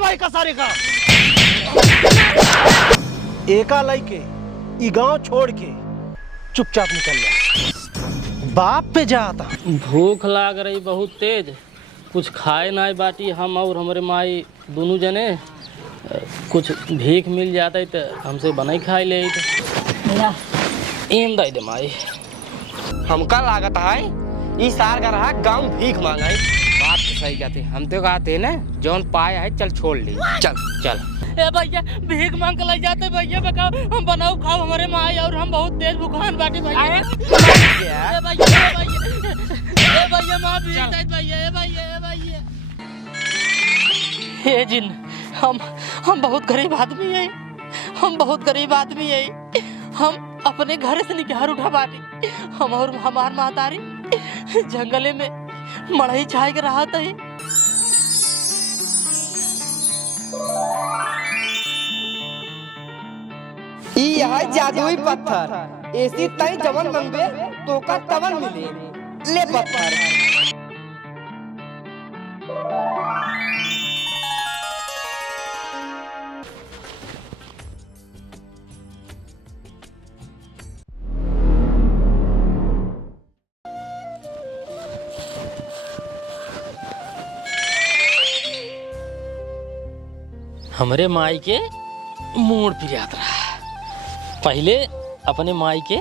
भाई का सारे का एका लाई के ई गांव छोड़ के चुपचाप निकल जा। बाप पे जाता। भूख लाग रही बहुत तेज, कुछ खाए ना बाटी हम और हमारे माई दोनों जने। कुछ भीख मिल जाता तो हमसे बनाई खाई ले एम दे दे माई। हमका लागत है ई सार का रहा गांव भीख मांगाई। बात तो सही कहते, हम तो कहते ना जौन पाए है चल छोड़ ली। चल चल ए भैया भीख मांग के ले जाते भैया, बताओ हम बनाओ खाओ हमारे माई और हम बहुत तेज भूखान बाटी भैया। ए भैया मां भीख दे भैया। ए भैया हे जिन हम बहुत गरीब आदमी है, हम बहुत गरीब आदमी है। हम अपने घर से निकाल उठा बाटी, हम और हमार महतारी जंगले में मड़ई छाई के रहा था। ई है जादुई पत्थर, ऐसी तई जवन मंगबे तो का तवन मिले। ले पत्थर। हमारे माई के मूड फिर याद रहा। पहले अपने माई के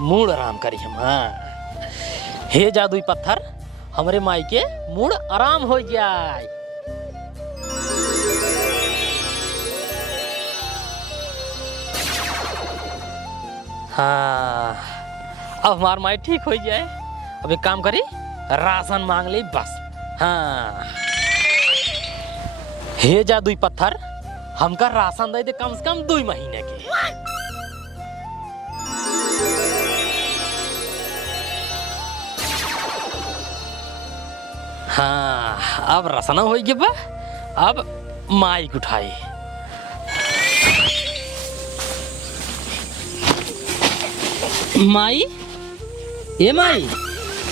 मूड आराम करी हम। हाँ हे जादुई पत्थर, हमारे माई के मूड आराम हो जाए। हाँ अब हमार माई ठीक हो जाए। अब एक काम करी, राशन मांग ले बस। हाँ हे जादुई पत्थर, हमका राशन दे दे कम से कम 2 महीने के। हाँ अब राशन हो गया बा। अब माइक उठाई। माई ए माई।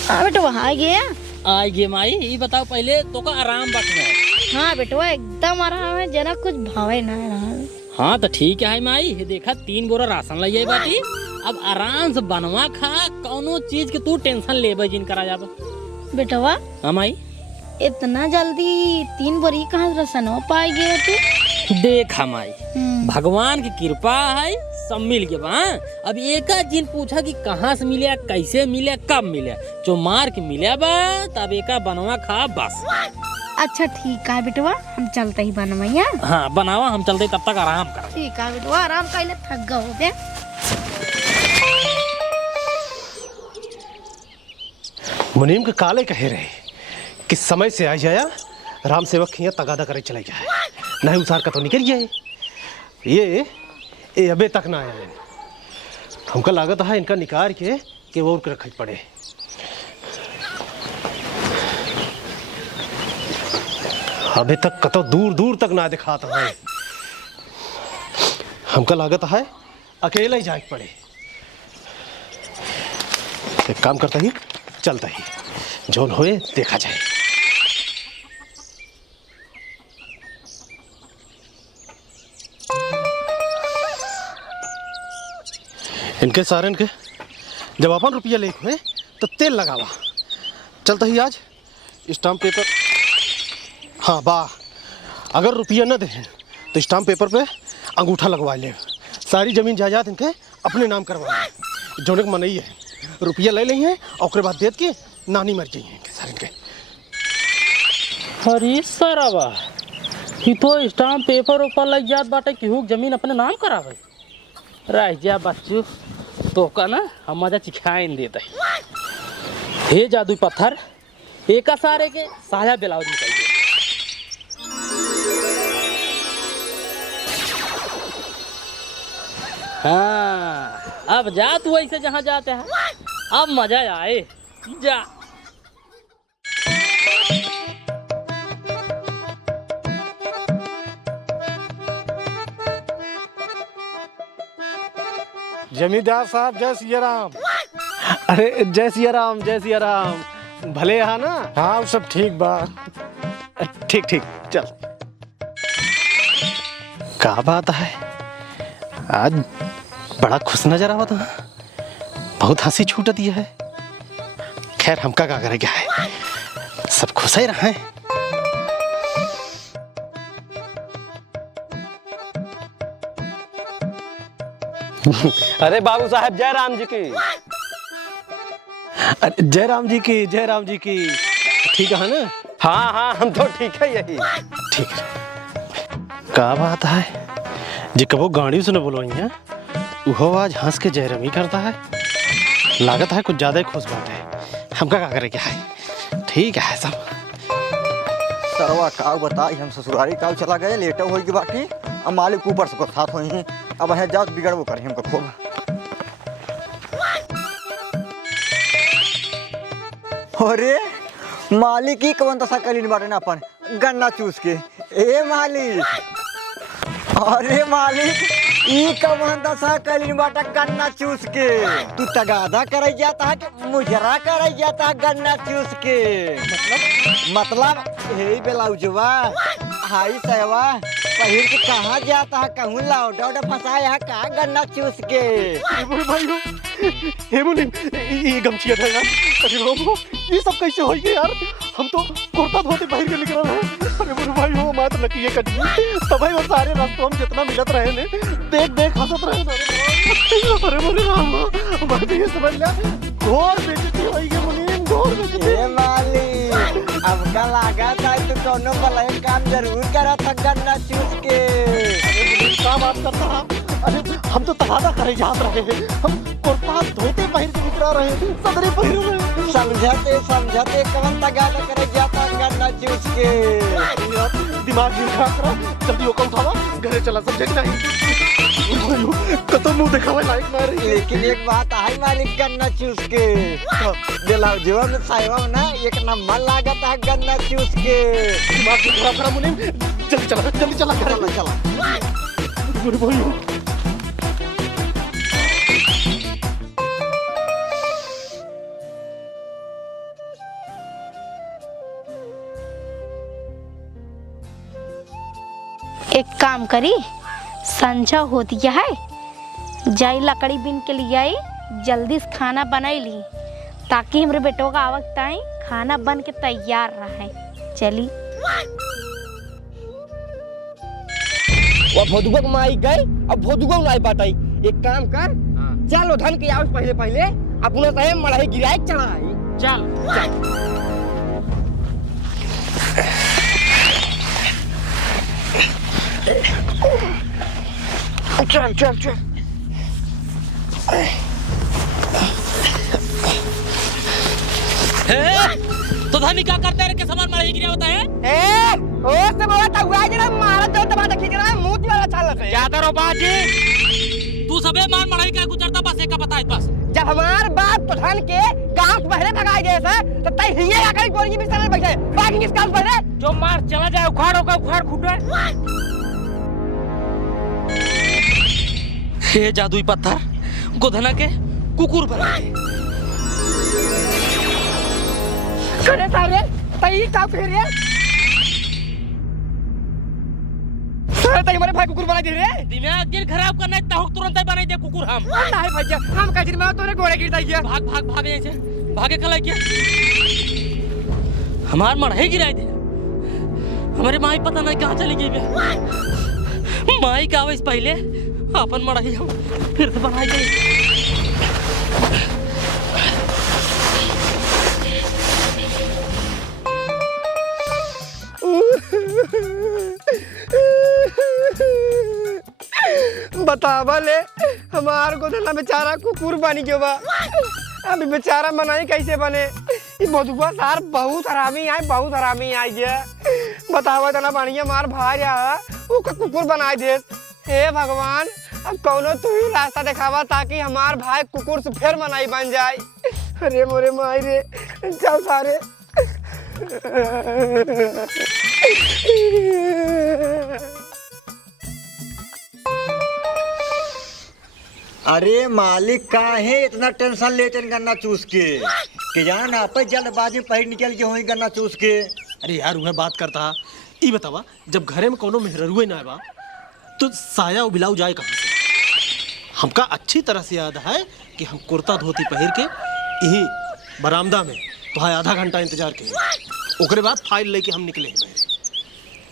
हाँ बेटवा आ गया। आ गए माई। ये बताओ पहले तो का आराम बैठना है। हाँ बेटवा एकदम आराम है, जना कुछ भावे ना रहा। हाँ तो ठीक है माई। देखा 3 बोरा राशन ले जाए बाटी। अब आराम से बनवा खा, कौनो चीज के तू टेंशन लेबे जिन करा जाब। बेटवा हाँ माई। इतना जल्दी 3 बोरी कहाँ रसन हो पाए गए तू? देखा माई, भगवान की कृपा है, सब मिल गया बा। अब एक जिन पूछा कि कहाँ से मिले, कैसे मिले, कब मिले, जो मार के मिले बा तब एक बनवा खा बस। अच्छा ठीक है बेटवा, हम चलते ही बनवाइया। हाँ बनावा, हम चलते तब तक आराम कर। ठीक है बेटवा, आराम कर ले, थक गए हो बे। मुनीम के काले कहे रहे कि समय से आ जाया, राम सेवक खिया तगादा करे चले जाए, नहीं उसार का तो निकल जाए। ये अबे तक ना आया। हमका लागत है इनका निकाल के वो रख पड़े। अबे तक कतो दूर दूर तक ना दिखाता है। हमका लागत है अकेला ही जाए पड़े। एक काम करता ही चलता ही, जोन होए देखा जाए। इनके सारन के जब अपन रुपया ले हुए तो तेल लगावा। चलता ही आज स्टाम्प पेपर। हाँ वाह, अगर रुपया न दे तो स्टाम्प पेपर पे अंगूठा लगवा ले। सारी जमीन जायदाद इनके अपने नाम करवा ले। जोने को मनई है, रुपया ले लेंगे और उसके बाद देख के नानी मर जाइए सारे इनके। अरे सराबा, ये तो स्टाम्प पेपर ऊपर लग जात बाटे कि हुक जमीन अपने नाम करावे। रह जा बच्चू, तो का ना हम मजा चिखाइन देते। हे जादुई पत्थर, एक सारे के साया ब्लाउज निकल गए। हाँ अब जा तू ऐसे जहाँ जाते हैं, अब मजा आए। जा जमींदार साहब जय सिया राम। अरे जय सिया राम, जय सिया राम। भले यहाँ ना? हाँ सब ठीक बा। ठीक ठीक चल। क्या बात है, आज बड़ा खुश नजर आवा था, बहुत हंसी छूट दी है। खैर हमका क्या करे, क्या है, सब खुश ही रहे। अरे बाबू साहब जय राम जी की। अरे जय राम जी की, जय राम जी की। ठीक है ना? हाँ हाँ हम तो ठीक है यही। ठीक है। क्या बात है जी, कबो गाड़ी से न बोलो यहाँ, वो आज हंस के जयरमी करता है। लागत है कुछ ज्यादा ही खुश बात है। हमका क्या करे, क्या है, ठीक है सब। सरवा काव बताई, हम ससुरारी काव चला गए, लेटा हो गई बाकी। अब मालिक ऊपर से साथ हुई हैं, अब है जाओ बिगड़ वो करें हमको खूब। अरे मालिक ही कवन तसा कलीन बाटे ना अपन गन्ना चूस के। ए मालिक, अरे मालिक ई कवन तसा कलीन बाटा गन्ना चूस के। तू तगादा करे जाता है कि मुजरा करे जाता है गन्ना चूस के? मतलब यही ब्लाउजवा हाई सहवा पहिर के कहाँ जाता है, कहूँ लौटा उटा फंसाया है कहाँ गन्ना चूस के? भाई हे मुनीम, ये गमछिया था यार। अरे बाबू ये सब कैसे हो गया यार, हम तो कुर्ता धोते बाहर के निकल रहे हैं। अरे बोलो भाई हो मात लकी है कटी तभी वो सारे रास्तों हम जितना मिलत रहे ने देख देख हंसत रहे। अरे बोले राम मैं तो ये समझ लिया घोर बेइज्जती होई गई मुनीम, घोर बेइज्जती। ए मालिक अब का लागा था तू कोनो भले काम जरूर करा था गन्ना चूस के। क्या बात करता है, अरे हम तो तगादा करे जात रहे हैं, हम कुर्ता धोते बाहर के निकल रहे हैं, सदरे पहिर रहे हैं। समझते कवन तगादा करे जाता गन्ना चूस के। यार दिमाग गिर खा करा, जल्दी होकर उठावा, घरे चला, समझे कि नहीं? कतो मुंह दिखावे लायक ना रही। लेकिन एक बात है मालिक गन्ना चूस के ब्लाउजवा में साइवा ना एक नंबर लागत है गन्ना चूस के। दिमाग गिर खा करा मुनीम, जल्दी चला घरे चला। अरे भाई एक काम करी, संझा हो दिया है, जाई लकड़ी बिन के लिए आई, जल्दी से खाना बनाई ली ताकि हमारे बेटों का आवक टाइम खाना बन के तैयार रहे। चली वो भोदुआ माई गई, अब भोदुआ नहीं पाताई। एक काम कर, चलो धन के आओ पहले पहले अपना सहे मड़ाई गिराए चढ़ाई। चल चल चल चल। तो धनी क्या करते हैं, सामान मारे गिरा होता है। ओ से बोला था हुआ जरा मारा तो टमाटर खींच रहा है मुंह वाला छाल से। ज्यादा रो बाजी, तू सबे मान मड़ाई क्या गुजरता, बस एक का पता है बस। जब हमार बाप प्रधान के गांव से पहले भगाए गए थे तो तय हिये आकर गोरी की बिस्तर में बैठे बाकी किस काम पहले जो मार चला जाए उखाड़ होगा उखाड़ खूटे। हे जादुई पत्थर गोधना के कुकुर बना दे। करे सारे तई का फेरे सारे तई हमारे भाई कुकुर बना दे रे। दिमाग दिल खराब करना है तो तुरंत ही बना दे कुकुर। हम नहीं भैया हम कजरी में तोरे गोड़े गिरता है। भाग भाग भाग यहीं से भागे कल क्या हमार मड़ाई गिराए दे। हमारे माई पता नहीं कहाँ चली गई। माई का आवे पहले अपन मड़ाई हम फिर से बनाई गई। बतावा ले हमार गोधना बेचारा कुकुर बनी गयो बा। अभी बेचारा बनाई कैसे बने। ये बदुआ सार बहुत हरामी है, बहुत हरामी आई है। बतावा तना बढ़िया मार भाई वो कुकुर बनाई दे। हे भगवान अब कौनो तू ही रास्ता दिखावा ताकि हमार भाई कुकुर से फिर मनाई बन जाए। अरे मोरे माई रे चल सारे। अरे मालिक काहे इतना टेंशन लेते गन्ना चूस के जान आप जल्दबाजी पहले निकल के होई गन्ना चूस के। अरे यार वह बात करता ई बतावा, जब घरे में कोनो मेहररुए ना बा तो साया उबिलाऊ जाए कहाँ से? हमका अच्छी तरह से याद है कि हम कुर्ता धोती पहन के यहीं बरामदा में तो आधा घंटा इंतजार किए, ओकरे बाद फाइल लेके हम निकले हैं।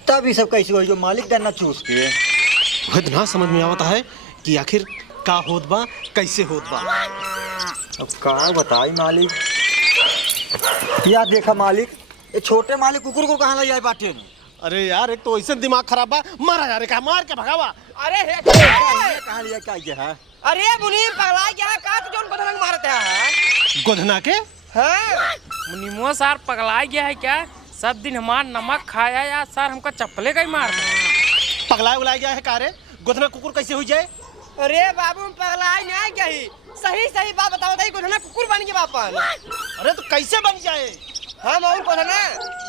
तब ये सब कैसे हो जो मालिक गन्ना चूस के? वह ना समझ में आवता है कि आखिर का होत बा, कैसे होत बा। अब का बताई मालिक। या देखा मालिक, ये छोटे मालिक कुकुर को कहाँ ले जाए बाटे ने? अरे यार एक तो ऐसे दिमाग खराब बा, मारा यार का मार के भगावा। अरे हे कहाँ ले जाए क्या है? अरे मुनीम पगला क्या का तू जोन गोधना के मारते है? गोधना के? हाँ मुनिमो सर पगला गया है क्या? सब दिन हमार नमक खाया या सर हमका चप्पले का ही मार पगला उगला गया है कारे? गोधना कुकुर कैसे हो जाए? अरे बाबू पगला नहीं गई, सही सही बात बताओ ताई गोधना कुकुर बन के बापन। अरे तो कैसे बन जाए? हम और गोधना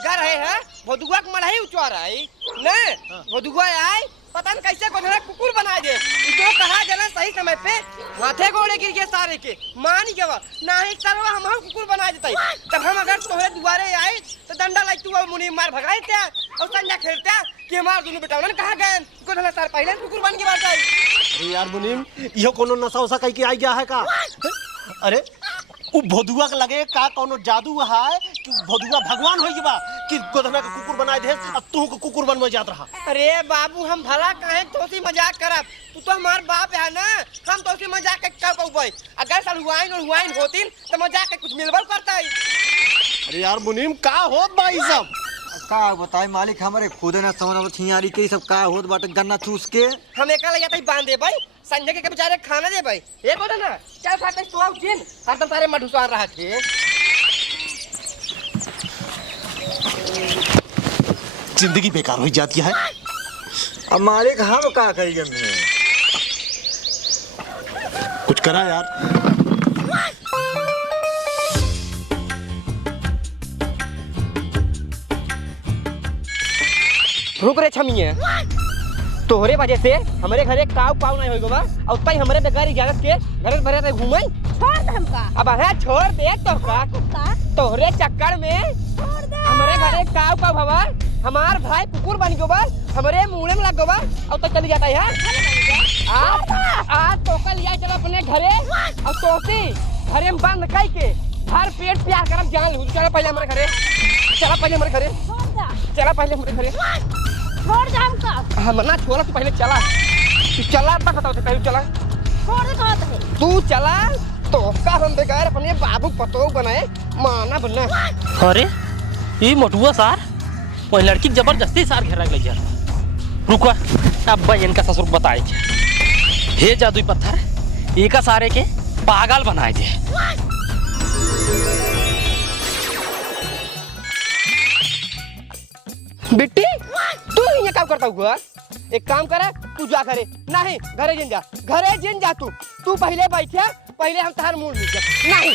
घर है भदुआ के मलाही उचवार आई ने भदुआ आई पता नहीं कैसे गोधना कुकुर बना दे। तो कहा जना सही समय पे हाथे गोड़े गिर गए सारे के मान गवा नहीं सरवा हम कुकुर बना देते। तब हम अगर तोहरे दुआरे आए तो डंडा लाई तू मुनी मार भगाए थे और संजा खेलते कि हमार दोनों बेटा कहा गए गोधना सर पहले कुकुर बन के बात आई। अरे यार मुनीम यो कोनो नशा उसा कह के आई गया है का? अरे वो भोदुआ के लगे का कोनो जादू है कि भोदुआ भगवान हो गया कि गोधना का कुकुर बनाए दे अब तू को कुकुर बनवा जात रहा। अरे बाबू हम भला कहे तोसी मजाक करब, तू तो हमार बाप है ना, हम तोसी मजाक के क्या कहबै? अगर साल हुआइन होतिन तो मजाक के कुछ मिलबो करता है। अरे यार मुनीम का होत बा ई सब? का बताई मालिक, हमारे खुद न समझ छियारी के सब का होत बाटे गन्ना चूस के। हम एकला ले जाते बांध दे भाई संजय के बेचारे खाना दे भाई ये बोला ना चल खाते तो आओ जिन हरदम सारे मधुसार रहा थे। जिंदगी बेकार हो जाती है। अब मालिक हम का करिए? में कुछ करा यार। रुक रे छमिए, तोहरे वजह से हमारे घरे काव पाव नहीं होई बा और तई हमारे बेकार इजाजत के घर भरे ते घूमई छोड़ दे हमका। अब है छोड़ दे तो का तोहरे चक्कर में छोड़ दे। हमारे घरे काव पाव हवा हमार भाई कुकुर बन गयो बा हमारे मुंह में लग गयो बा और तक चली जाता है। आज तो कल लिया चल अपने घरे और तोसी घरे में बंद कई के भर पेट प्यार करब जान लू। चला पहले हमारे घरे, चला पहले हमारे घरे, छोड़ दे। चला पहले हमारे घरे। छोड़ दे हमका। हम ना छोड़ा तू पहले चला, तू चला बस बताओ तो पहले चला छोड़ दे कहत है। तू चला तो का हम बेकार अपने बाबू पतो बनाए माना बनना। अरे ये मोटुआ सार वही लड़की जबरदस्ती सार घेरा गई यार। रुको अब भाई इनका ससुर बताए हे जादुई पत्थर एक सारे के पागल बनाए थे। बिट्टी तू ये काम करता हुआ एक काम करे तू जा घरे नहीं घरे जिन जा, घरे जिन जा तू पहले बैठा पहले हम तहार मूड मिजब नहीं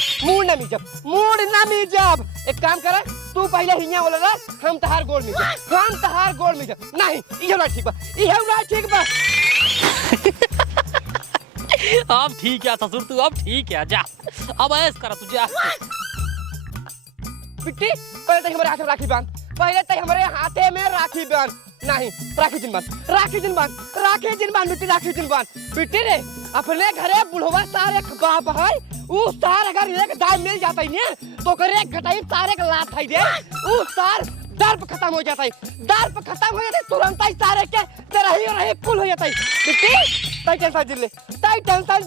मूड ना मिजब एक काम करे तू पहले हिया बोला ना हम तहार गोल मिजब नहीं इहो ना ठीक बा अब ठीक है ससुर तू अब ठीक है जा अब ऐस करा तू जा। बिट्टी पहले तक हमारे हाथ में राखी बांध, पहले तक हमारे हाथे में राखी बांध नहीं राखी जिन बांध बिट्टी रे अपने घरे बुढ़वा सारे बाप है उ सार अगर एक दाई मिल जाता है ना तो करे घटाई सारे का लात है दे उ सार दर्प खत्म हो जाता है तुरंत ही सारे के रही कुल हो जाता है। बिट्टी तई टेंशन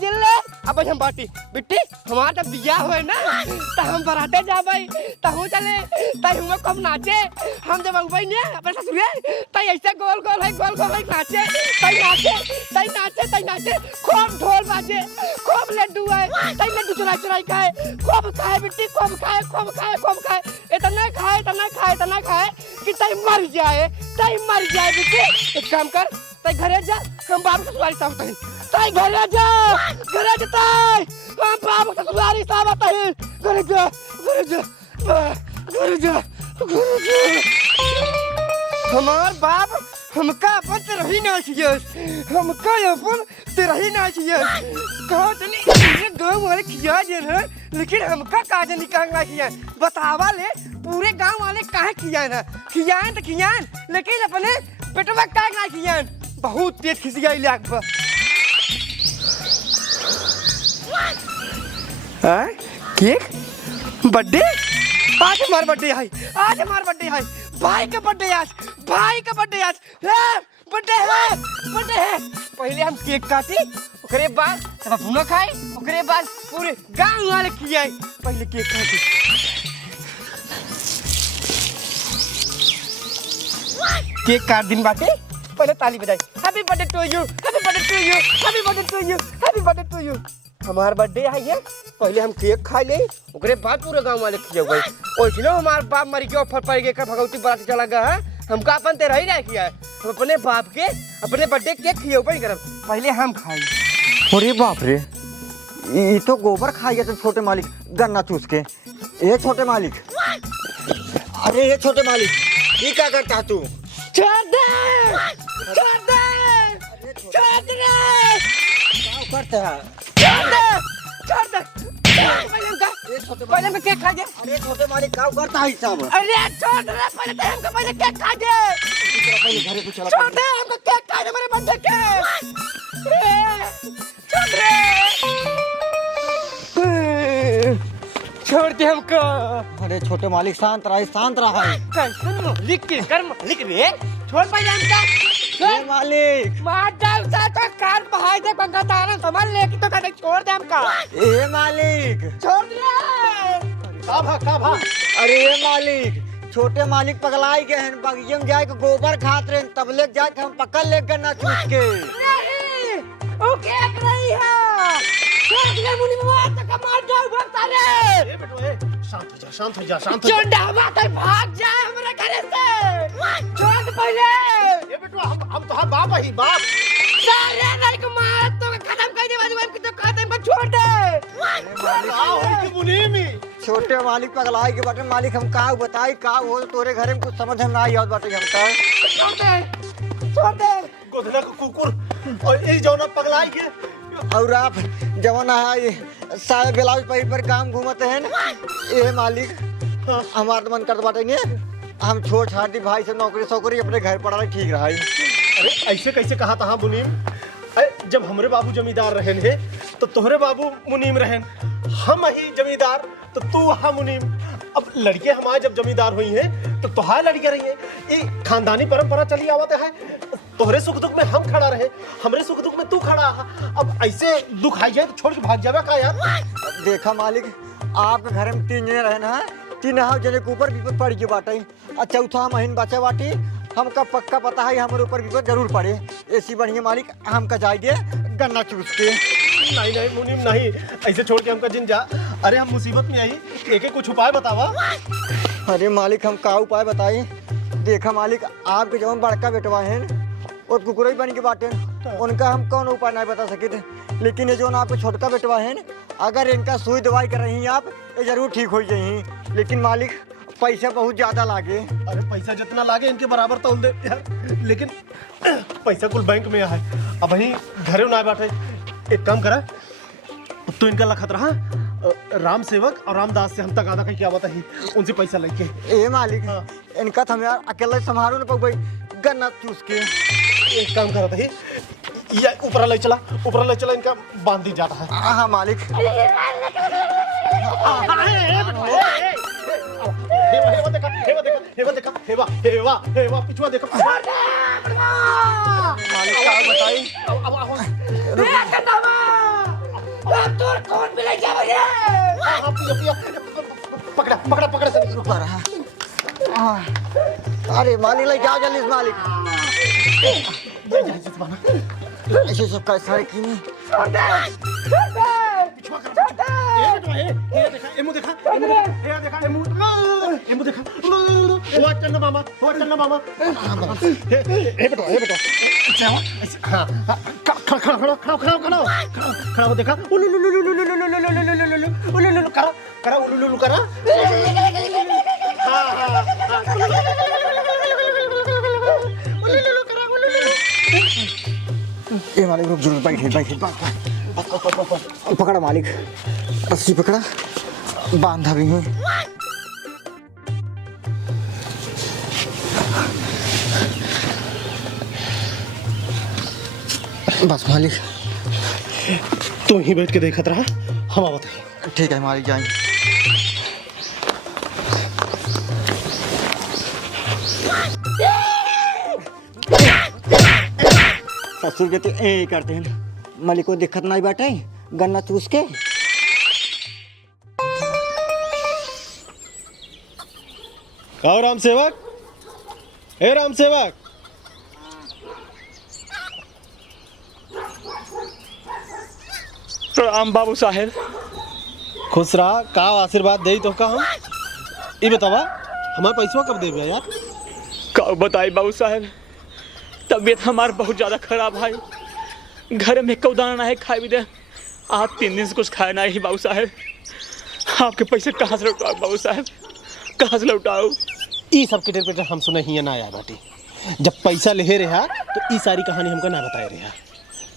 जिल ले अब हम बाटी बिट्टी हमारा तो बियाह हुए ना तो हम बराते जाबई तहु चले तई हम कब नाचे हम जब अगबई ने अपने ससुरे तई ऐसे गोल है नाचे तई नाचे खूब ढोल बाजे खूब लड्डू है तई लड्डू चुराई खाए खूब खाए बिट्टी खूब खाए इतना खाए कि तई मर जाए बिट्टी। एक काम कर तई घरे जा हम बाप के ससुरारी साहब तई घरे जा हम बाप के ससुरारी साहब घरे जा हमार बाप हमका अपन ते रही ना चाहिए कहा तनी गांव वाले खिया जे है लेकिन हमका काजे निकालना किया बतावा ले पूरे गांव वाले काहे खियान तो खियान लेकिन अपने पेटवा काहे ना खियान बहुत तेज खिस गई लाग पर हैं केक बर्थडे आज हमारा बर्थडे है आज हमारा बर्थडे है भाई का बर्थडे आज भाई का बर्थडे आज बर्थडे है पहले हम केक काटे ओकरे बाद सब भुना खाए ओकरे बाद पूरे गांव वाले खियाए पहले केक काटे केक काट दिन बाटे पहले ताली बजाई happy birthday to you happy birthday to you happy birthday to you happy birthday to you हमार बर्थडे है ये पहले हम केक खा ले ओकरे बाद पूरे गांव वाले खिया गए ओइसनो हमार बाप मर गया ऑफर पड़ गया भगवती बारात चला गया है हमका अपन ते रही रह किया है हम अपने बाप के अपने बर्थडे केक खिया ऊपर करब पहले हम खाई अरे बाप रे ये तो गोबर खा गया तो छोटे मालिक गन्ना चूस के ये छोटे मालिक अरे ये छोटे मालिक ये क्या करता तू छोड़ दे छोड़ दे छोड़ दे क्या करता है छोड़ दे पहले हम केक खा दे अरे छोटे मालिक क्या करता है सब अरे छोड़ दे पहले केक खा दे पहले घरे को चला छोड़ दे हमको केक खा दे मेरे बर्थडे के छोड़ दे छोड़ दे हमको अरे छोटे मालिक शांत रहा है कैसे मालिक के कर मालिक रे छोड़ पहले हमका ए मालिक मार डाल सा तो कार बहाई दे पंखा तारा संभाल ले कि तो कहते छोड़ दे हमका ए मालिक छोड़ दे का भा अरे ए मालिक छोटे मालिक पगलाई गए हैं बगिया में जाए के गोबर खात रहे तब ले जाए के हम पकड़ ले गन्ना चूस के नहीं ओ क्या कर रही है छोड़ दे मुनी मार तो मार डाल बहुत सारे ए बेटो ए शांत हो जा छोड़ दे हम तो भाग जाए हमारे घर से छोड़ दे पहले ए बेटो हम तो बाप ही बाप सारे नहीं को मार तो खत्म कर दे बाजू हम तो खत्म को छोड़ दे छोटे मालिक पगलाई के बाटे मालिक हम का बताई का हो तोरे घरे में कुछ समझ में ना आई आवत बाटे हमका छोड़ दे गोधना को कुकुर और ए जौना पगलाई के और आप जवान है सारे ब्लाउज पर काम घूमते हैं ए मालिक हमार तो मन करता बाटे ने हम छोड़ छाड़ दी भाई से नौकरी अपने घर पड़ा ठीक रहा अरे ऐसे कैसे कहा था मुनीम जब हमरे बाबू जमींदार रहन है तो तोहरे बाबू मुनीम रहन हम ही जमींदार तो तू वहाँ मुनीम अब लड़के हमारे जब जमींदार हुई हैं तो तुहार लड़के रही है ये खानदानी परंपरा चली आवत है तोहरे सुख दुख में हम खड़ा रहे हमरे सुख दुख में तू खड़ा अब ऐसे दुख आई जाए तो छोड़ के भाग जावे का यार देखा मालिक आपके घर में 3 जने रहे ना 3 जने के ऊपर विपद पड़ गई बाटे और चौथा महीन बचे बाटी हमका पक्का पता है हमारे ऊपर विपद जरूर पड़े ऐसी बढ़िया मालिक हमका जाएंगे गन्ना चूस के नहीं मुनीम नहीं ऐसे छोड़ के हमका जिन जा अरे हम मुसीबत में आई एक कुछ उपाय बतावा अरे मालिक हम का उपाय बताई देखा मालिक आपके जब बड़का बेटवा है और कुकुर बन के बाटे उनका हम कौन उपाय नहीं बता सके थे लेकिन ये जो आपके छोटका बेटवा है अगर इनका सुई दवाई कर रही हैं आप ये जरूर ठीक हो जाही लेकिन मालिक पैसा बहुत ज्यादा लागे अरे पैसा जितना लागे इनके बराबर तो दे यार लेकिन पैसा कुल बैंक में है अब वही घरे ना बैठे एक काम करा तू इनका लखत रहा राम सेवक और रामदास से हम तक आधा क्या बता ही उनसे पैसा लेके ए मालिक इनका तो हम यार अकेले संभालो ना पग गन्ना चूस के एक काम करा था ये ऊपर ले चला इनका बांध दी जाता है हाँ मालिक हेवा पिछवा देखो मालिक क्या बताई पकड़ा रुका रहा अरे मालिक ले क्या जल्दी मालिक ऐसे सब कैसा है कि नहीं ये मालिक रुक जरूर बैठ पकड़ा मालिक रस्सी पकड़ा बांधा भी है बस मालिक। तू ही बैठ के देखत रहा, हम आवत है। ठीक है मालिक, जाएंगे। ससुर के तो यही करते हैं। मालिक को दिक्कत नहीं बाटे, गन्ना चूस के। आओ राम सेवक, हे राम सेवक। प्रणाम बाबू साहेब। खुश रहा, का आशीर्वाद दे तो का हम। ये बतावा हमारे पैसवा कब देबे यार? का बताई बाबू साहेब, तबीयत हमार बहुत ज़्यादा खराब है। घर में कौदाना ना है खाए भी दे। आप 3 दिन से कुछ खाया नहीं है बाबू साहेब। आपके पैसे कहाँ से लौटाओ बाबू साहेब, कहाँ से लौटाओ? ई सब किटर पिटर हम सुने ही ना आया बाटी। जब पैसा ले रहा तो ई सारी कहानी हमको ना बताए रहा।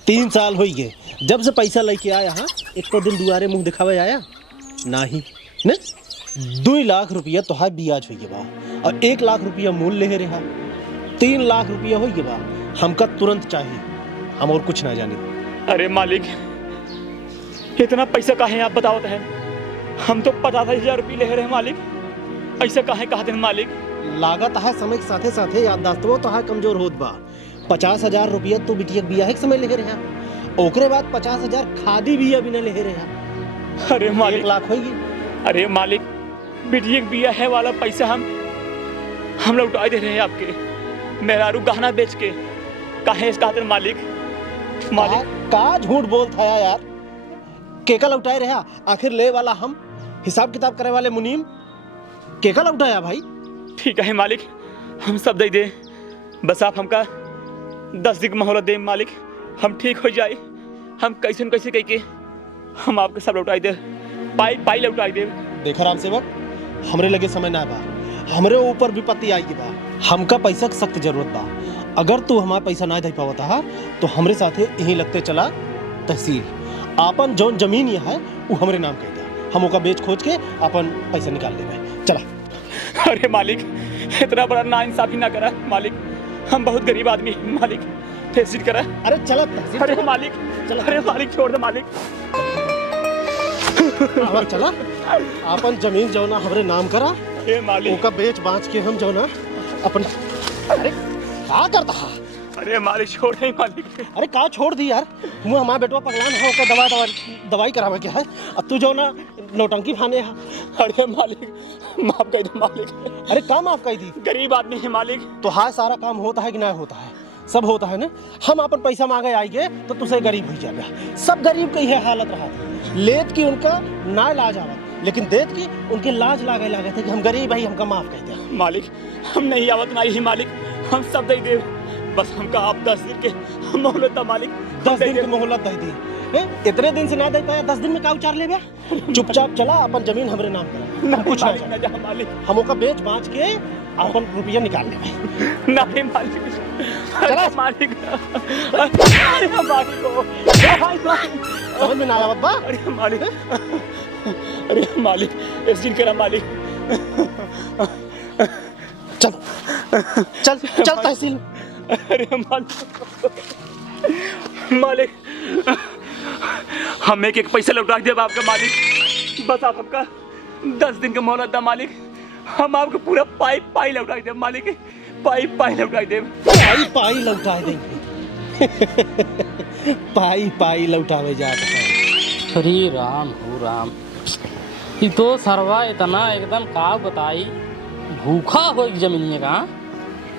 3 साल हो गए जब से पैसा लेके आया। हाँ, एक तो दिन दुआरे मुंह दिखावे आया नहीं न। 2 लाख रुपया तो है ब्याज हो बा, और 1 लाख रुपया मूल ले रहा। 3 लाख रुपया हो बा, हमका तुरंत चाहिए, हम और कुछ ना जाने। अरे मालिक, इतना पैसा काहे आप बतावत हैं? हम तो 50,000 रुपये ले रहे हैं मालिक। ऐसा काहे कहते हैं मालिक? लागत है समय के साथे साथे याददाश्तवो तो है कमजोर होत बा। 50,000 रुपया तू बिटिया बिया के समय ले रहा, ओकरे बाद 50,000 खादी बिया भी न ले रहा। अरे मालिक, 1 लाख होगी। अरे मालिक, बिटिया बिया है वाला पैसा हम लौटा दे रहे हैं आपके। मेहरारू गहना बेच के काहे इस कहते हैं मालिक? मालिक का झूठ बोलता है यार? केका लौटाए रहा? आखिर ले वाला हम, हिसाब किताब करे वाले मुनीम। केका लौटाया भाई? ठीक है मालिक, हम सब दे दे। बस आप हमका 10 दिन की मोहलत दे मालिक, हम ठीक हो जाए। हम कैसे न कैसे कह के हम आपके सब लौटाई दे, पाई पाई लौटाई दे। देखा राम सेवक, हमरे लगे समय ना बा, हमरे ऊपर विपत्ति आई बा। हमका पैसा की सख्त जरूरत बा। अगर तू हमारा पैसा ना दे पावता है तो हमरे साथे यहीं लगते चला तहसील। आपन जौन जमीन ये है वो हमरे नाम कर दिया, हम ओका बेच खोज के अपन पैसा निकाल लेवे। चला। अरे मालिक, इतना बड़ा नाइंसाफी ना करा मालिक। हम बहुत गरीब आदमी हैं मालिक, तहसील करा। अरे चला तहसील। अरे मालिक, अरे मालिक छोड़ दे मालिक। अब चला, अपन जमीन जौना हमरे नाम करा, अरे मालिक, ओका बेच बाँच के हम जौना अपन। अरे क्या करता है? अरे मालिक छोड़ दे मालिक। अरे का छोड़ दी यार, मुँह हमारा बेटवा पगलान है, ओका दवाई करावे के है। अब तू जो ना नौटंकी भाने है। अरे मालिक, माफ कर दे मालिक। अरे का माफ कर दी? गरीब आदमी है मालिक। तो हाय सारा काम होता है कि नहीं होता है? सब होता है ना। हम अपन पैसा मांगे आएंगे तो तुझे गरीब हो जाएगा। सब गरीब की है हालत रहा था। लेत की उनका ना इलाज आवा, लेकिन देत की उनके लाज लागे थे कि हम गरीब है, हमका माफ कर दे। मालिक, हम नहीं आवत नहीं ही मालिक, हम सब दे दे। बस हमका आप 10 दिन के मोहलत था मालिक। 10 दिन की मोहलत दे दी। इतने दिन से ना दे पाया, 10 दिन में का उचार ले गया? चुपचाप चला, अपन जमीन हमरे नाम करा, हम कुछ मालिक, ना जा मालिक। हम ओका बेच बाँच के अपन रुपया निकाल ले। नहीं मालिक, चला मालिक। अरे मालिक को समझ में ना आया बा? अरे मालिक, अरे मालिक, इस दिन करा मालिक। चल चल चल तहसील। अरे मालिक, मालिक, हम एक पैसा लौटा दे आपका मालिक। बस आप आपका 10 दिन का मोहलत था मालिक। हम आपको पूरा पाई लौटा दे मालिक, पाई लौटा दे। पाई लौटा देंगे। पाई लौटावे जाता है। हरे राम हो राम, ये तो सरवा इतना एकदम का बताई, भूखा हो एक जमीनिए का।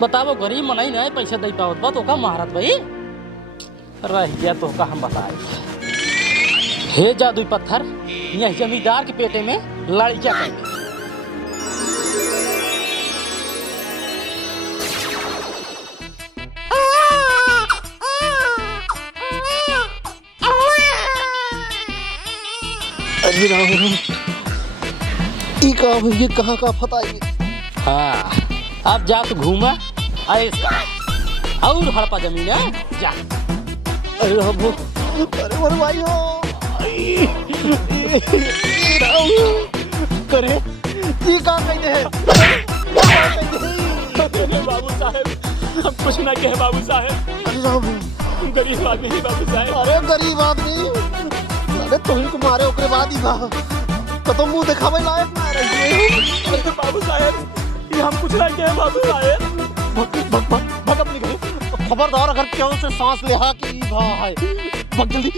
बताओ गरीब मनाई नहीं पैसा दे पावत बा तो का महारत भाई रह गया तो का हम बताए। हे जादुई पत्थर, यह जमींदार के पेटे में लड़कियां कर। अरे राम, ई का ये कहाँ का फताई? हाँ, अब जा तो घूमा ऐस कर और हड़पा जमीन है जा। अरे राम, अरे मोर भाई हो करे ई का कहते हैं? अरे बाबू साहब, हम कुछ ना कहे बाबू साहब। अरे राम, हम गरीब आदमी हैं बाबू साहब। अरे गरीब आदमी, अरे तुम को मारे ओकरे बाद ही बा तो मुंह दिखावे लायक ना रहिए। अरे बाबू साहब, ये हम कुछ नहीं कहे बाबू साहब। भग अपनी घरे। खबरदार अगर क्यों से सांस ले हा कि भाई भग जल्दी।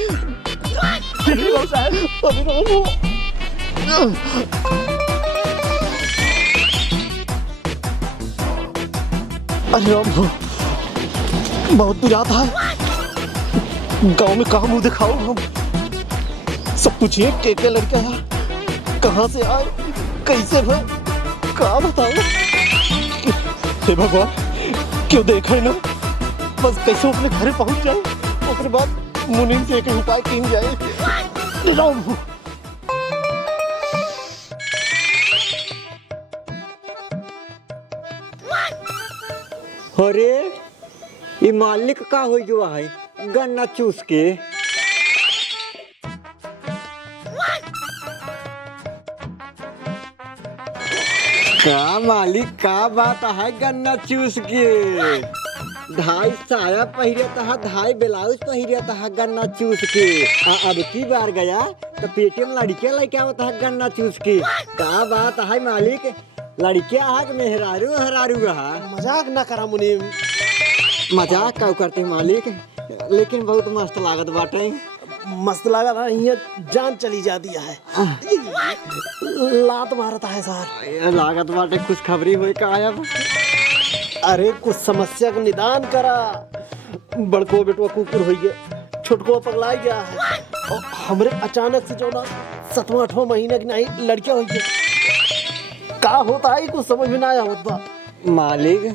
बाबू साहब अभी रहो। अरे राम, बहुत बुरा था। गांव में कहाँ मुंह दिखाओ हम? सब पूछिए के लड़का है, कहाँ से आए, कैसे भाई, कहाँ बताओ। हे भगवान, क्यों देखा ना, बस कैसे अपने घर पहुंच जाए, उसके बाद मुनीम से एक उपाय किन जाए। राम अरे ये मालिक का हो जो है गन्ना चूस के। का मालिक का बात है गन्ना चूस के। धाई साया पहिरे तहा, धाई ब्लाउज पहिरे तहा गन्ना चूस के। अब की बार गया तो पेटीएम लड़के लेके आवत है गन्ना चूस के। का बात है मालिक, लड़के आग मेहरारू हरारू रहा। मजाक ना करा मुनीम। मजाक का करते मालिक, लेकिन बहुत मस्त लागत बाटे। मस्त लगा था, ये जान चली जाती है। लात मारता है सर। लागत बाटे खुशखबरी हुई का अब। अरे कुछ समस्या का निदान करा। बड़को बेटवा कुकुर हो गया, छोटको पगला गया है, और हमरे अचानक से जो ना 7वां 8वां महीना की नहीं लड़कियां हो गई। का होता है कुछ समझ में ना आया होता। मालिक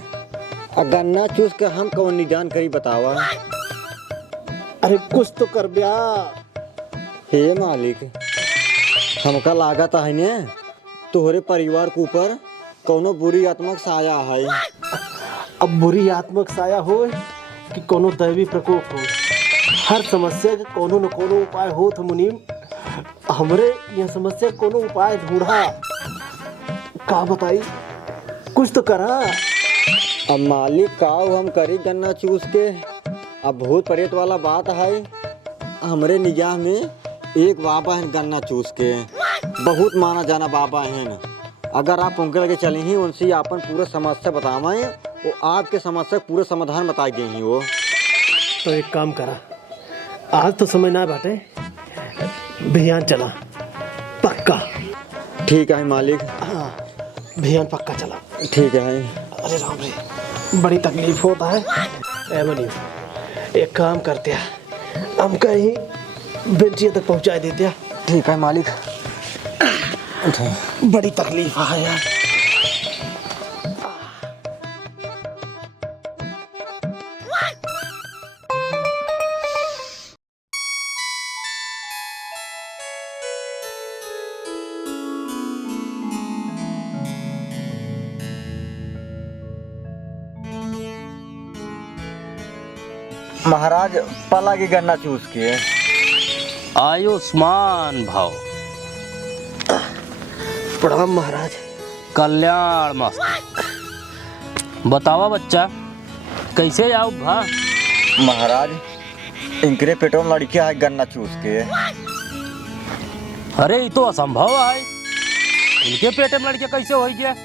गन्ना चूस के हम कौन निदान करी बतावा। अरे कुछ तो कर ब्या। हे मालिक, हमका लागत है ने तोहरे परिवार के ऊपर कोनो बुरी आत्मक साया है। अब बुरी आत्मक साया हो कि कोनो दैवी प्रकोप हो, हर समस्या के कोनो न कोनो उपाय हो तो मुनीम। हमरे यह समस्या कोनो उपाय ढूंढा, का बताई, कुछ तो करा। अब मालिक का हम करी गन्ना चूस के। अब भूत प्रेत वाला बात है, हमरे निगाह में एक बाबा है गन्ना चूस के, बहुत माना जाना बाबा है। अगर आप उनके लगे चले ही, उनसे अपन पूरा समस्या बतावें, वो आपके समस्या पूरा समाधान बताई देंगी वो। तो एक काम करा, आज तो समय ना बाटे, भियान चला पक्का। ठीक है मालिक। हाँ, भियान पक्का चला। ठीक है। अरे राम रे, बड़ी तकलीफ होता है। ए मुनीम, एक काम करते हैं, हम कहीं बेंचिया तक पहुंचा देते हैं। ठीक है मालिक। बड़ी तकलीफ है यार। महाराज पला की गन्ना चूस के। आयुष्मान भव, प्रणाम महाराज। कल्याण मस्त। बतावा बच्चा, कैसे आओ भा? महाराज इनके पेटों में लड़कियां है गन्ना चूस के। अरे ये तो असंभव है, इनके पेट में लड़के कैसे हो गया?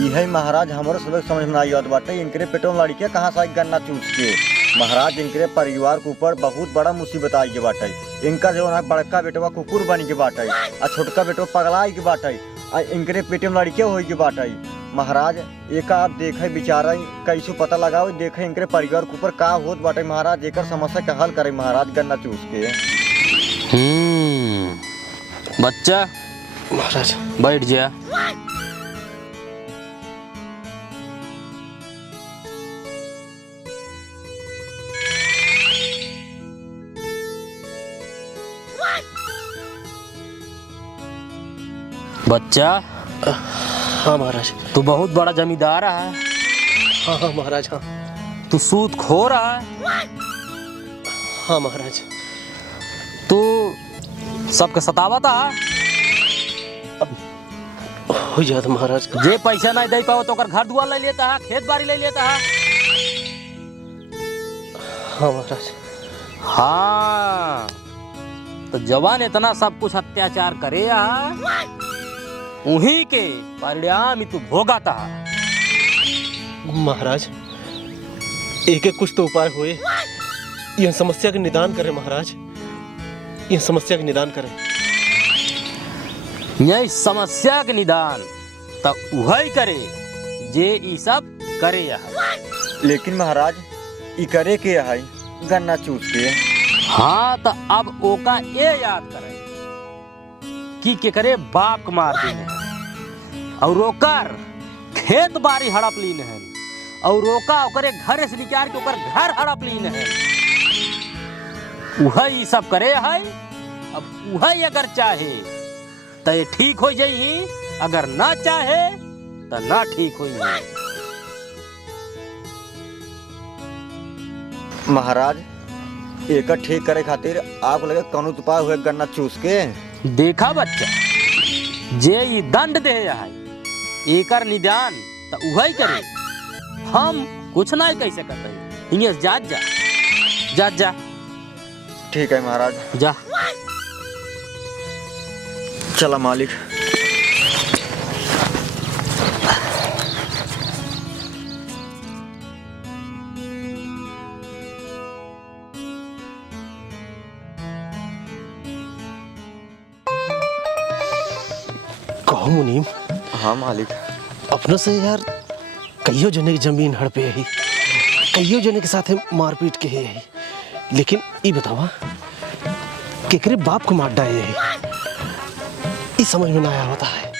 यही महाराज हमारे सब समझ में आई बाटे। इनके पेटों में लड़कियां कहाँ से आई गन्ना चूस के। महाराज इनके परिवार के ऊपर बहुत बड़ा मुसीबत आई के बाटे। इनका जो है बड़का बेटवा कुकुर बन के बाटे, और छोटका बेटवा पगलाई के बाटे, और इनके पेटे में लड़कियां हो के बाटे। महाराज एक आप देखे बिचारा कैसे पता लगाओ, देखे इनके परिवार के ऊपर का होत बाटे। महाराज एक समस्या का हल करे महाराज गन्ना चूस के। बच्चा महाराज बैठ जा। बच्चा, हाँ महाराज। तू बहुत बड़ा जमींदार है। हाँ हाँ महाराज। हाँ तू सूद खो रहा है। हाँ महाराज। तू सबके सतावत है। हो जाता महाराज। जे पैसा नहीं दे पाओ तो कर घर दुआर ले लेता है, खेत बाड़ी ले लेता है। हाँ महाराज। हाँ तो जवान इतना सब कुछ अत्याचार करे उन्हीं के परिणाम तू भोगा था। महाराज एक एक कुछ तो उपाय हुए, यह समस्या का निदान करें महाराज, यह समस्या का निदान करें। यह समस्या के निदान तो वही करे जे ई सब करे लेकिन महाराज ई करे के है गन्ना चूस के। हाँ तो अब ओका ये याद करे कि के करे बाप के मार देने और ओकर खेत बाड़ी हड़प लीन है और ओका ओकरे घर से निकाल के ओकर घर हड़प लीन है। वही सब करे है। अब वही अगर चाहे तो ये ठीक हो जाई, अगर ना चाहे तो ना ठीक हो जाई। महाराज एक ठीक करे खातिर आप लगे कौन उपाय हुए गन्ना चूस के। देखा बच्चा जे ई दंड दे है एकर निदान तो वही करे, हम कुछ नहीं कह सकते। हिंगे जा जा जा जा। ठीक है महाराज जा। चला मालिक। कहो मुनीम। हाँ मालिक। अपनों से यार कईयों जने की जमीन हड़पे है, कईयों जने के साथ मारपीट के है, लेकिन ये बतावा केकरे बाप को मार डाले है, इस समझ में ना आया होता है।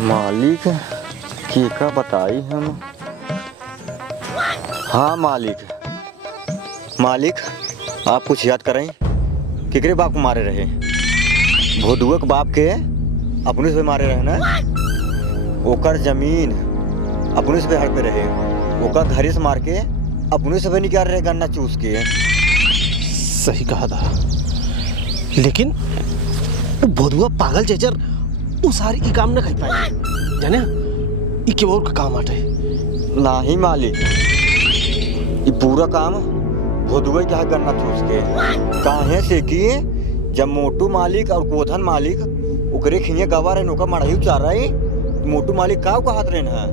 मालिक के का बताई हम। हाँ मालिक, मालिक आप कुछ याद करें केकरे बाप को मारे रहे। भोदुआ के बाप के अपने से मारे रहे ना, ओकर जमीन अपने से हड़पे रहे, ओकर घरे से मार के अपने से निकाल रहे गन्ना चूस के। सही कहा था, लेकिन भोदुआ पागल चेचर वो सारी ई काम न कर पाए, जाने ई के और का काम आटे। नहीं मालिक, ये पूरा काम भोदुआ क्या है गन्ना चूस के। काहे से कि जब मोटू मालिक और गोधन मालिक ओकरे खिए गवा रहे नौका मड़ाई चाह रही, मोटू मालिक का हाथ रहे है,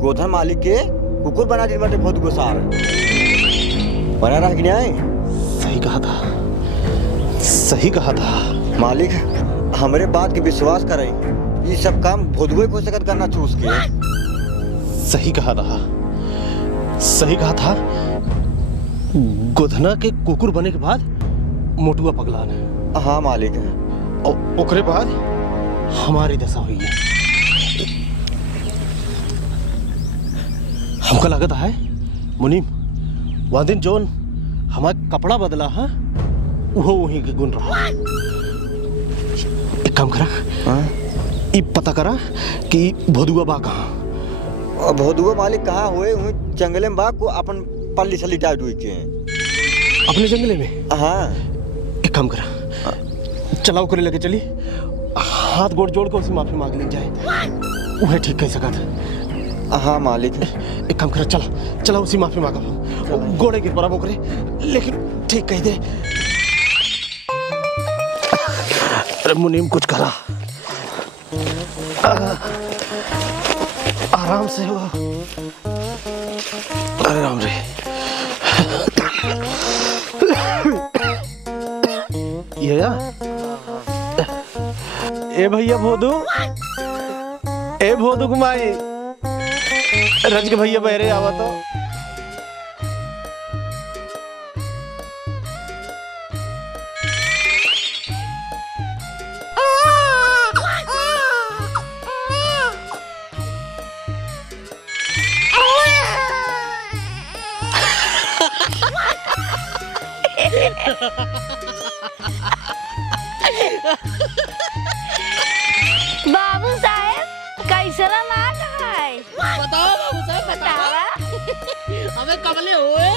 गोधन मालिक के कुकुर बना दी बाटे भोदुआ सार बना रहा कि नहीं। सही कहा था, सही कहा था मालिक। हमरे बात के विश्वास करें, ये सब काम भोदुआ को सकत करना चूस के। सही कहा था, सही कहा था। गोधना के कुकुर बने के बाद मोटुआ पगलान है। हाँ मालिक। और ओकरे बाद हमारी दशा हुई है। हमका लगता है मुनीम वह दिन जोन हमारा कपड़ा बदला है वो वहीं के गुण रहा। एक काम करा, ये पता करा कि भोदुआ बा कहाँ। भोदुआ मालिक कहाँ हुए जंगले में बा को अपन पल्ली सली टाइट हुई के अपने जंगले में। हाँ एक काम करा, चलाओ करे लगे चली, हाथ गोड़ जोड़ कर उसे माफी मांग ली जाए, वह ठीक कह सका था। हाँ मालिक। एक काम करा, चला चला उसी माफी मांगा, गोड़े गिर पड़ा वो करे, लेकिन ठीक कह दे। अरे मुनीम कुछ करा, आराम से हो। अरे राम रे। ये ए भैया भोदू, ए भोदू कुमाई रज के भैया बहरे आवा तो। बाबू साहब कैसे लाग है? बताओ बाबू साहब, बतावा। हमें कमले हुए।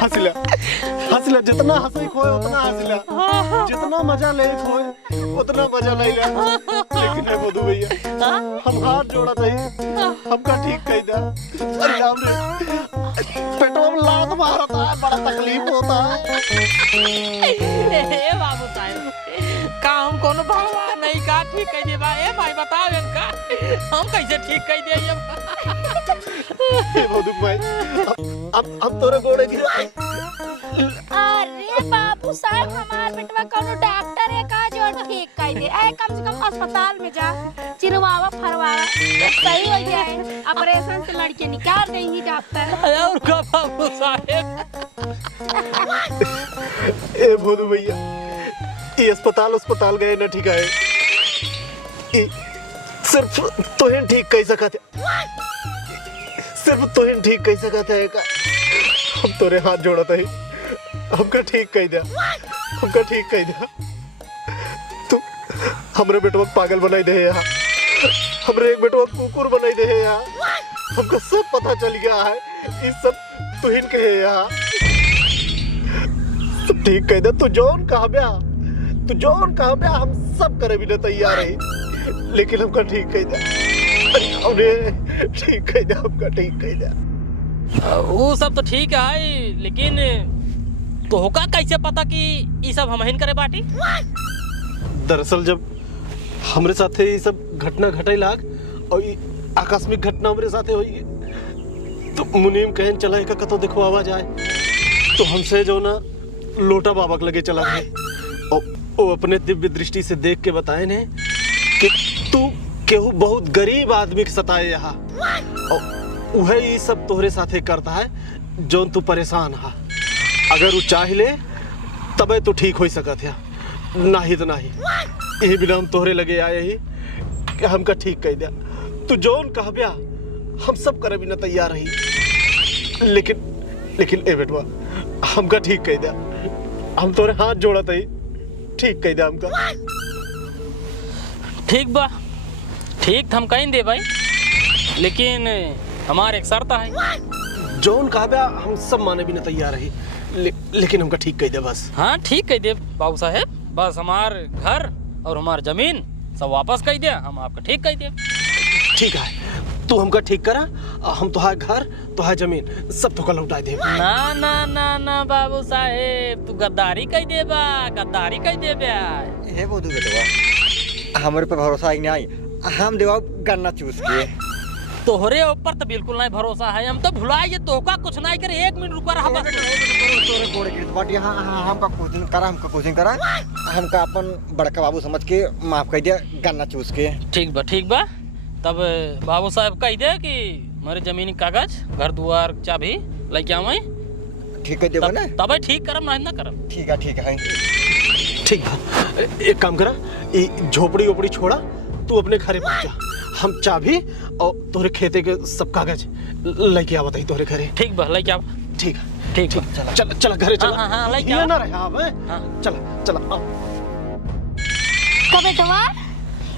हंसला हंसला, जितना हंसी खोए उतना हंसला, जितना मजा ले खोए उतना मजा ले। लेकिन है मधु भैया, हम हाथ जोड़ा थे, हमका ठीक कह दा। अरे राम रे, पेटवा में लात मारता है, बड़ा तकलीफ होता है। ए बाबू साहब, का हम कोनो भगवान नहीं का ठीक कह दे बा? ए भाई बताओ इनका, हम कैसे ठीक कह दे? हे मधु भाई, अब तोरे गोड़े गिरा। अरे बाबू साहब, हमार बेटवा कोनो डॉक्टर है का जो ठीक कर दे? ए कम से कम अस्पताल में जा, चिरवावा फरवावा सही हो जाए, ऑपरेशन से लड़के निकाल देंगी डॉक्टर। और का बाबू साहब? ए मधु भैया, ये अस्पताल गए ना ठीक है, सिर्फ तोहिन ठीक कह सकत है, सिर्फ तोहिन ठीक कह सकत है का। हम तोरे हाथ जोड़त है, हमका ठीक कह दिया, हमका ठीक कह दिया। तू हमरे बेटवा पागल बनाई दे यहाँ, हमरे एक बेटवा कुकुर बनाई दे यहाँ, हमका सब पता चल गया है, ये सब तोहिन कहे यहाँ। सब ठीक कह दिया, तू जोन कहा ब्या, हम सब करे भी ना तैयार है, लेकिन हमका ठीक कह दिया। हमने ठीक कह दिया, हमका ठीक कह दिया। वो सब तो ठीक है, लेकिन तोहका कैसे पता कि ये सब हमहिन करे बाटी? दरअसल जब हमरे साथे ये सब घटना घटे लाग और ये आकस्मिक घटना हमरे साथे हुई, तो मुनीम कहन चला है का कतो देखो आवाज आए, तो हमसे जो ना लोटा बाबा के लगे चला गए, और वो अपने दिव्य दृष्टि से देख के बताए ने कि तू केहू बहुत गरीब आदमी के सताए यहाँ, और वह ये सब तोहरे साथे करता है जो तू परेशान है। अगर वो चाह ले तबे तो ठीक हो सकत है, नहीं तो नहीं। यही बिना हम तोहरे लगे आए ही कि हमका ठीक कह दिया। तू जोन कह ब्या, हम सब करे बिना तैयार रही, लेकिन ए बेटवा, हमका ठीक कह दिया। हम तोरे हाथ जोड़त ही, ठीक कह दिया हमका। ठीक बा, ठीक हम कहीं दे भाई, लेकिन हमारे एक शर्त है। जोन कहा ब्या हम सब माने बिना तैयार रही, लेकिन हमका ठीक कह दे बस। हाँ ठीक कह दे बाबू साहेब, बस हमार घर और हमार जमीन सब वापस कह दे, हम आपका ठीक कह दे। ठीक है, तू हमका ठीक करा, हम तुहार घर तुहार जमीन सब तुका लौटा दे। ना ना ना ना बाबू साहेब, तू गद्दारी कह दे बा, गद्दारी कह दे बा। हे बोधू बेटवा, हमारे पे भरोसा ही नहीं, हम देवा गन्ना चूस के। तोहरे ऊपर तो बिल्कुल नहीं भरोसा है, हम तो भुलाए तोहका कुछ नहीं करे। 1 मिनट रुका रहा बस। तोरे गोड़े गिरत बाटी, हाँ हमका कोचिंग करा, हमका अपन बड़का बाबू समझ के माफ कर दिया गन्ना चूस के। ठीक बा, तब बाबू साहब कह दे कि हमारे जमीनी कागज, घर दुआर, चाबी लेके आवे। ठीक है देवा ना, तब ठीक करम नहीं ना करम। ठीक है ठीक है, एक काम करा, ये झोपड़ी ओपड़ी छोड़ा, तू अपने घरे पहुंचा, हम चाबी और तोरे खेते के सब कागज लेके आवत है तोरे घरे। ठीक बा, लेके आव। ठीक है, ठीक बा, चला घरे चला। हाँ, लेके ये आओ। ना रहे हाँ, चला आओ। का बेटवा,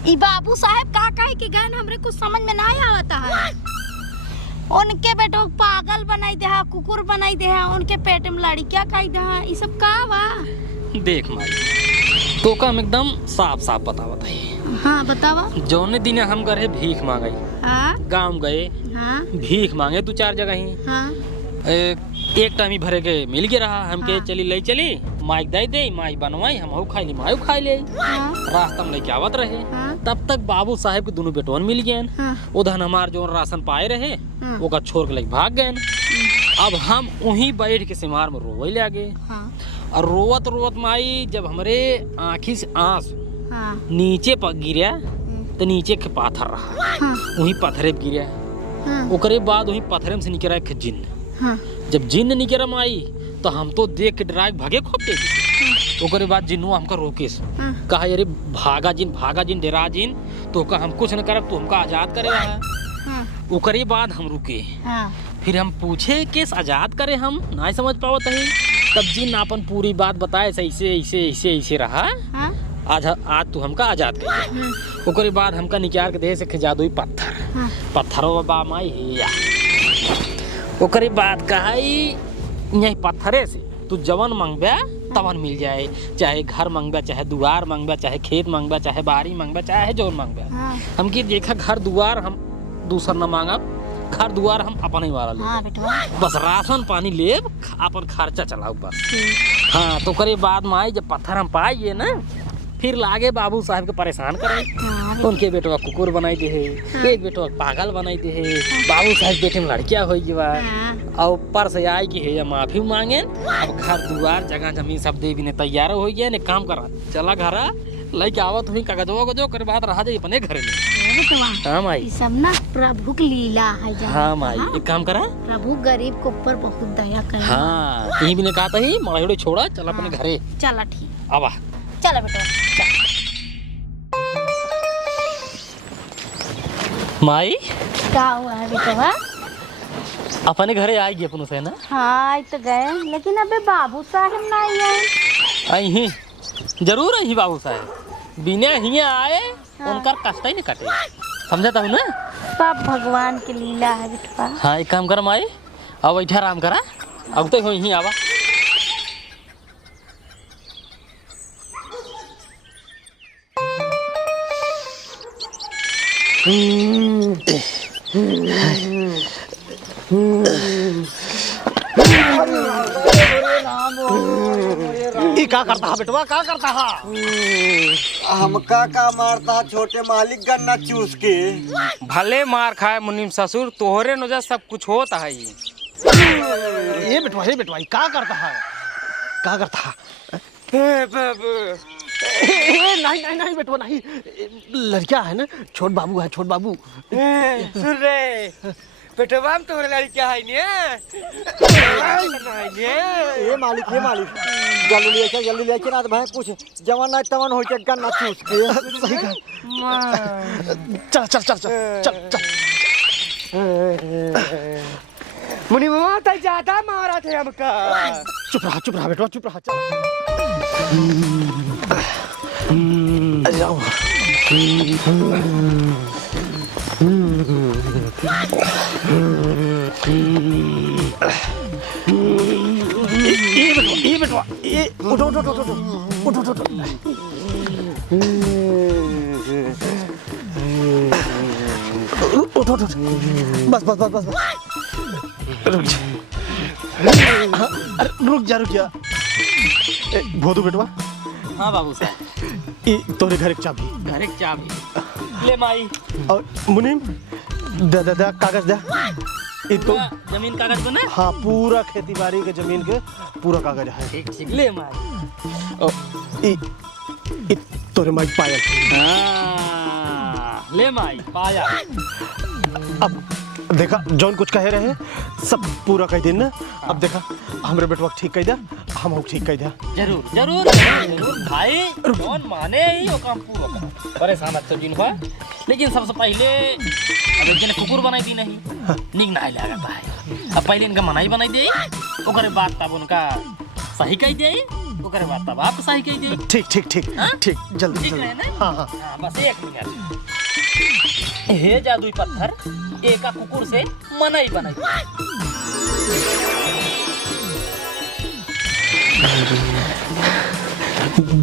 ई बाबू साहब का कहे कि गन हमरे कुछ समझ में नहीं आवता है। उनके बेटो पागल बनाई दे, कुकुर बनाई दे, उनके पेट में लड़कियां कही दे, ये सब का बा? देख माई, तो का हम एकदम साफ बतावत है। हाँ बतावा। जौने दिन हम गए भीख मांगे, हाँ गाँव गए, हाँ भीख मांगे 2-4 जगह ही। हाँ एक टाइम ही भरे के मिल गया रहा, हमके हाँ। चली माइक दे माई बनवाई, हम खाई मायू खाई ले। हाँ रास्ता में लेके आवत रहे, हाँ। तब तक बाबू साहब के दोनों बेटवन मिल गए। हाँ। उधर हमार जो राशन पाए रहे, हाँ। वो का छोड़ के लेके भाग गए। अब हम वहीं बैठ के सिमार में रोवे लगे, हाँ और रोवत माई जब हमरे आँखी से आंसू हाँ नीचे पर गिरा, तो नीचे के पाथर रहा, हाँ वहीं पत्थरे पे गिरा। हाँ ओकरे बाद वहीं पत्थरे में से निकला एक जिन्न। हाँ जब जिन्न निकल आई तो हम तो देख के डरा के भागे खोपते। ओकरे बाद जिन्नुआ हमका रोके, कहा अरे भागा जिन डरा जिन, तो का हम कुछ न करब, तो हमका आजाद करे रहा। ओकरे बाद हम रुके, फिर हम पूछे केस आजाद करे, हम नहीं समझ पावत है। तब जिन अपन पूरी बात बताए, ऐसे रहा, आज तू हमका आजाद कर। ओकरे बाद हमका निकाल के दे से जादुई पत्थरों बा माई हिया। ओकरे बाद कहा यही पत्थरे से तू जवन मांगबे तवन मिल जाए, चाहे घर मांगबे, चाहे दुआर मांगबे, चाहे खेत मांगबे, चाहे बारी मांगबे, चाहे जौन मांगबे। हमकी देखा घर दुआर हम दूसर न मांगब, घर दुआर हम अपन ही वाला हाँ लेब, बेटवा बस राशन पानी लेब, अपन खर्चा चलाओ बस। हाँ तो करे बाद में आई जब पत्थर हम पाइए ना, फिर लागे बाबू साहब के परेशान करे। हाँ उनके बेटवा कुकुर बनाई दे है, एक बेटवा पागल बनाई दे है, बाबू साहब बेटे में लड़किया हो गया और ऊपर से आई कि है माफी मांगे। अब घर दुआर जगह जमीन सब दे भी ने तैयार हो गया ने, काम करा चला घर लेके आवत हुई कागजवा को जो करे बात रहा जाए अपने घर में। बेटवा हाँ माई, ये सब ना प्रभु की लीला है जाने हाँ का, माई हाँ? एक काम करा। प्रभु गरीब को ऊपर बहुत दया करे। हाँ यही भी ने कहा था ही मड़ाई छोड़ा चल अपने घरे। चला ठीक, आवा चला बेटवा। माई क्या हुआ है बेटवा? अपने घरे आएगी अपन से ना। हाँ आई तो गए, लेकिन अबे बाबू साहब ना आए। आई ही जरूर आई बाबू साहब, बिना ही आए उनका कष्ट ही नहीं कटे, समझता हूँ ना। सब भगवान की लीला है बेटवा। हाँ एक काम कर माई, अब बैठा आराम करा, अब तो यहीं आवा। ई का करता है बेटवा, का करता है? हमका का मारता छोटे मालिक गन्ना चूस के। भले मार खाए मुनीम ससुर, तोहरे नजर सब कुछ होता है। ये बेटवा, ये बेटवा, ई का करता है, का करता है? नहीं नहीं नहीं बेटवा नहीं, लड़किया है ना, छोट बाबू है, छोट बाबू। सुन रे बेटवा तो लड़किया है ने। ये मालिक जल्दी ले चल ना तो भाई कुछ जवान ना तवन हो के गन्ना चूस के। सही कहा। चल चल चल चल चल चल। मुनि मामा तो ज्यादा मारा थे हमका। चुप रहा बेटवा, चुप रहा। चल जाओ। ये बेटवा, ये उठो। उठो। बस। रुक जा। भोदू बेटवा, हाँ बाबू साहब, ये तोरे घर एक चाबी, घर एक चाबी ले माई। और मुनीम दे कागज दे। ये तो जमीन कागज बना। हाँ पूरा खेती बाड़ी के जमीन के पूरा कागज है। ठीक ले माई। और ये तोरे माई पायल। हाँ ले माई पाया। अब देखा जौन कुछ कहे रहे सब पूरा कह देना। अब देखा हमरे बेटवा ठीक कह दिया, हम ठीक कह दिया। जरूर भाई, कौन माने ही वो काम पूरा करो। परेशान अच्छा दिन हुआ, लेकिन सबसे पहले अब एक जने कुकुर बनाई दी नहीं, निक नहीं लगा है। अब पहले इनका मनाई बनाई दे, ओकरे बाद तब उनका सही कह दे, ओकरे बाद तब आप सही कह दे। ठीक जल्दी ठीक रहे ना। हाँ। बस एक मिनट। हे जादुई पत्थर एका कुकुर से मनाई बनाई।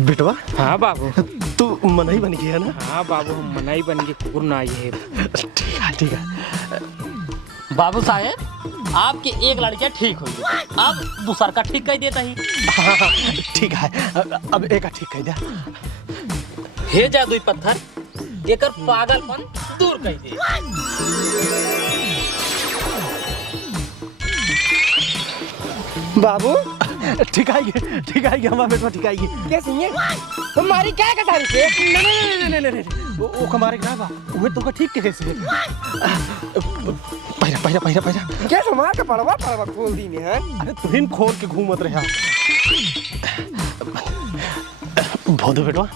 बेटवा हाँ बाबू। तू मनाई बन गया ना। हाँ बाबू, हम मनाई बन के कुकुर ना आई है। ठीक है। बाबू साहेब आपके एक लड़कियां ठीक हो गई, अब दूसर का ठीक कह देता ही। हाँ, ठीक है। अब एक ठीक कह दिया। हे जादुई पत्थर एकर पागलपन दूर कर दे। बाबू ठीक आएगी हमारा बेटवा ठीक आएगी। कैसे ये तुम्हारी क्या कसारी से? नहीं वो हमारे ना बा वो तो का ठीक कैसे पहिरा क्या समार का पड़वा खोल दी ने है। अरे तुहिन खोल के घूमत रहा। भोदू बेटवा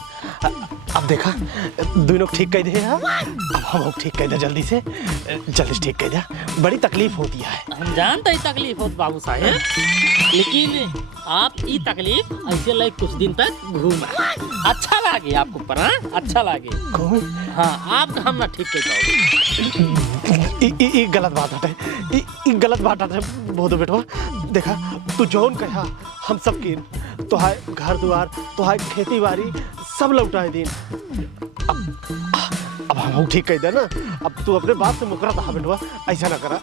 अब देखा दोनों ठीक कह दे। अब हम ठीक कह दे, जल्दी ठीक कह दे। बड़ी तकलीफ होती है। हम जानते ही तकलीफ होत बाबू साहेब, लेकिन आप ये तकलीफ ऐसे लाइक कुछ दिन तक घूमा, अच्छा लगे आपको पर। हाँ अच्छा लगे। हाँ आप हम ना ठीक कह पाओगे। ये गलत बात है, ये गलत बात है भोदू बेटवा। देखा तू जौन कहा हम सब किन तोहार घर द्वार तोहार खेती बाड़ी सब लौटाए दिन। अब हम ठीक कह दे ना, अब तू अपने बाप से मुकरा था बेटवा, ऐसा ना करा।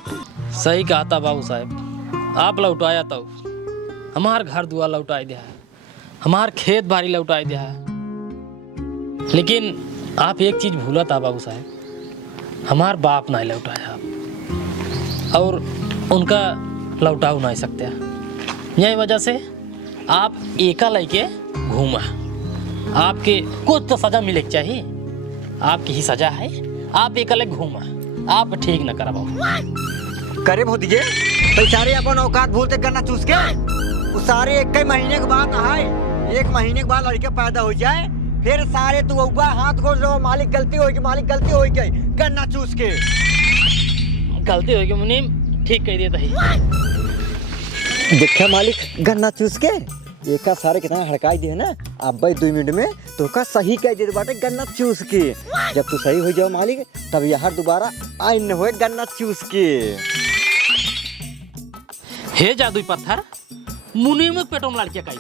सही कहा था बाबू साहब, आप लौटाया तो हमार घर दुआर लौटाई दिया है, हमार खेत बाड़ी लौटाई दिया है। लेकिन आप एक चीज भूला था बाबू साहब, हमार बाप नहीं लौटाया आप, और उनका लौटाऊ नहीं सकते। यही वजह से आप एका लेके घूमा, आपके कुछ तो सजा मिले चाहिए, आपकी ही सजा है, आप एका लेके घूमा, आप ठीक न करा बाबू। करे भौतिजे बेचारे अपन औकात भूलते करना चूस के, वो सारे एक ही महीने के बाद आए, 1 महीने के बाद लड़के पैदा हो जाए, फिर सारे तू ऊपर हाथ खोल रहे हो, मालिक गलती होगी, मालिक गलती हो गई, गन्ना चूस के। गलती होगी मुनीम, ठीक कह दिया था। देखा मालिक गन्ना चूस के एक सारे कितना हड़काई दिए ना, अब भाई 2 मिनट में तो का सही कह दे बाटे गन्ना चूस के। जब तू सही हो जाओ मालिक, तब यहाँ दोबारा आई न होए गन्ना चूस के। हे जादुई पत्थर, मुनीम में पेटों में लड़कियां काई।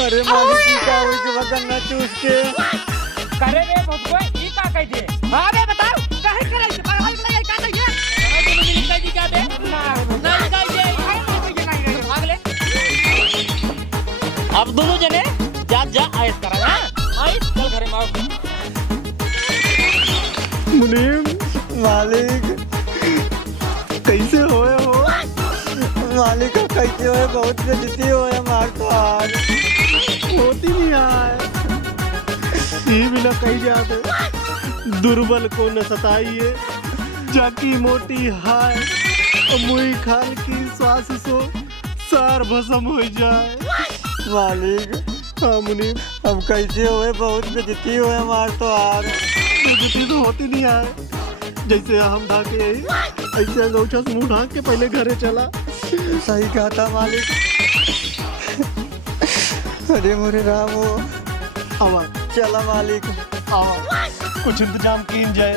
अरे मालिक की का हुई कि गन्ना चूस के करे रे भोसको ई का कह दे। हाँ बे बताओ काहे करे इसे पर हाल बताइए का चाहिए। अरे तुम नहीं लिखा दी क्या बे? नहीं कह दे। अगले अब दोनों जने जा आयत करा हां, आयत चल घरे माओ। मुनीम मालिक कैसे होए हो मालिक, कैसे होए, बहुत बेइज्जती होए मार तो आज होती नहीं आए ये बिना कही जाते, दुर्बल को न सताइए, जाकी मोटी हाय, मुई खाल की श्वास सो सार भस्म हो जाए। मालिक हाँ मुनीम, अब कैसे होए, बहुत बेइज्जती होए मार तो आज। बेइज्जती तो होती नहीं आए, जैसे हम ढाके यही ऐसे अंगूठा से मुंह ढाक के पहले घरे चला। सही कहा था मालिक। अरे मोरे राम हो, आवा चला मालिक, आवा कुछ इंतजाम किन जाए।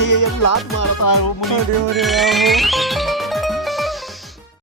ये लात मारता है वो मुनीम। अरे मोरे राम हो।